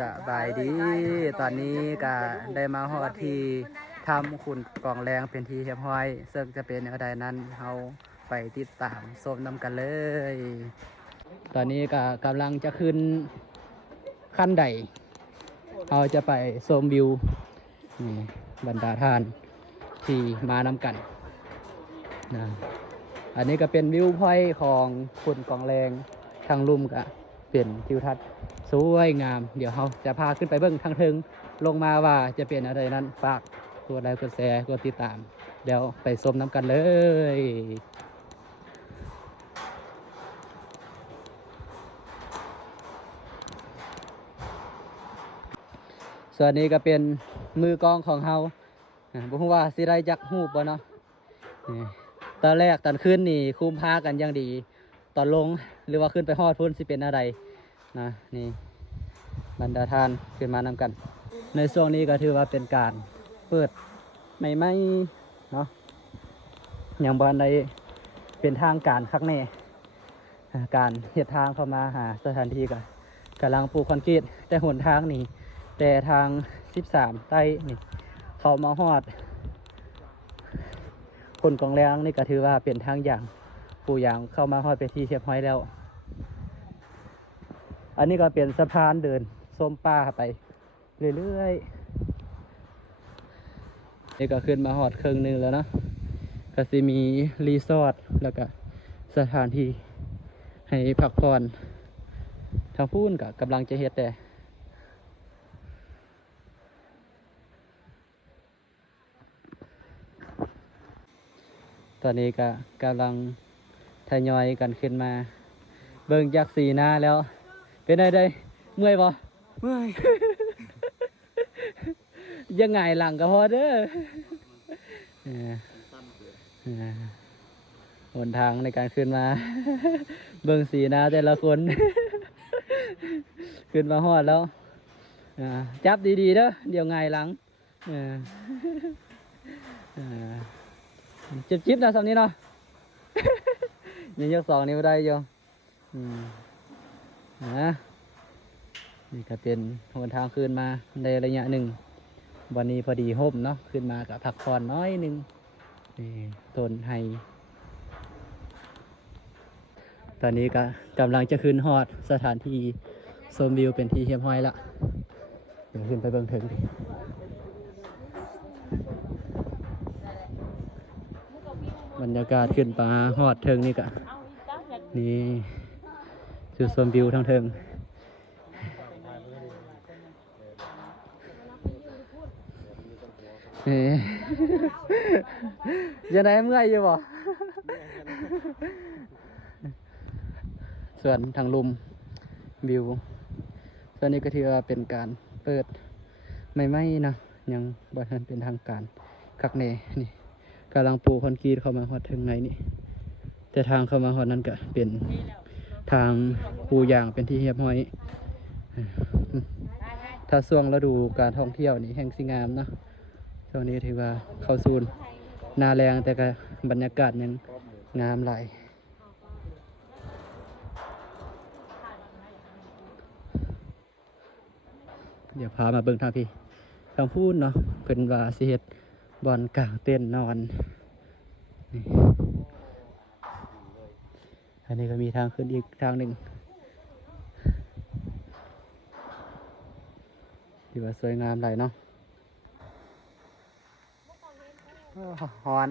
สบายดีตอนนี้ก็ได้มาฮอดที่ทำขุนกองแรงเป็นที่เรียบร้อยซึ่งจะเป็นอย่างไรนั้นเราไปติดตามชมนำกันเลย ตอนนี้ก็กำลังจะขึ้นขั้นใดเราจะไปชมวิวนี่บรรดาท่านที่มานำกันนะอันนี้ก็เป็นวิวพอยต์ของขุนกองแรงทางลุ่มก็เป็นทิวทัศน์สวยงามเดี๋ยวเราจะพาขึ้นไปเบื้องทางถึงลงมาว่าจะเป็นอะไรนั้นฝากกดไลค์กดแชร์กดติดตามเดี๋ยวไปชมน้ำกันเลยส่วนนี้ก็เป็นมือกองของเราบอกว่าสิได้จักหูบบ่เนาะตอนแรกตอนขึ้นนี่คุ้มพากันอย่างดีตอนลงหรือว่าขึ้นไปฮอดพุ่นสิเป็นอะไรนะนี่บรรดาท่านขึ้นมานำกันในช่วงนี้ก็ถือว่าเป็นการเปิดใหม่ๆเนาะอย่างบ้านใดเป็นทางการคักแน่การเฮ็ดทางเข้ามาหาสถานที่ก็กำลังปูคอนกรีตแต่หนทางนี่แต่ทาง13ใต้นี่เขามาฮอดคนกองแรงนี่ก็ถือว่าเป็นทางอย่างปูอย่างเข้ามาฮอดไปที่เรียบร้อยแล้วอันนี้ก็เป็นสะพานเดินส้มป่าไปเรื่อยๆนี่ก็ขึ้นมาฮอดครึ่งนึงแล้วนะก็จะมีรีสอร์ทแล้วก็สถานที่ให้พักผ่อนทางพูนก็กำลังจะเฮ็ดแต่ตอนนี้ก็กำลังทยอยกันขึ้นมาเบิ่งจากสีหน้าแล้วเป็นไงได้เมื่อยบ่เมื่อย ยังไงหลังก็พอเด้อหนทางในการขึ้นมา เบิ่งสีหน้าแต่ละคน ขึ้นมาฮอดแล้วจับดีๆเด้อเดี๋ยวไงหลังจิบๆนะสำนี้เนาะ ยังยก2 นิ้วได้อยู่นี่ก็เป็นหนทางขึ้นมาในระยะหนึ่งวันนี้พอดีห่มเนาะขึ้นมากับพักผ่อนน้อยหนึ่งนี่ต้นไฮตอนนี้ก็กำลังจะขึ้นฮอดสถานที่ชมวิวเป็นที่เรียบร้อยละเดี๋ยวขึ้นไปเบิ่งถึงดิบรรยากาศขึ้นไปฮอดเทิงนี่ก็นี่จุดชมวิวทั้งเทิงยังไงเมื่อยอยู่บ่ ส่วนทางลุมวิวส่วนนี้ก็ถือว่าเป็นการเปิดไม่นะยังบ่ทันเป็นทางการคักแน่นี่กำลังปูคอนกรีตเข้ามาฮอดถึงไหนนี่แต่ทางเข้ามาฮอดนั้นก็เป็นทางปูยางเป็นที่เรียบร้อยถ้าช่วงฤดูการท่องเที่ยวนี่แห่งสิงามนะช่วงนี้ถือว่าเข้าซูนนาแรงแต่ก็บรรยากาศยังงามหลายเดี๋ยวพามาเบิ่งทางพี่ทางพูดเนาะเป็นว่าสิเฮ็ดบอนกลางเต้นนอนอันนี้ก็มีทางขึ้นอีกทางหนึ่งที่ว่าสวยงามหลายเนาะฮอน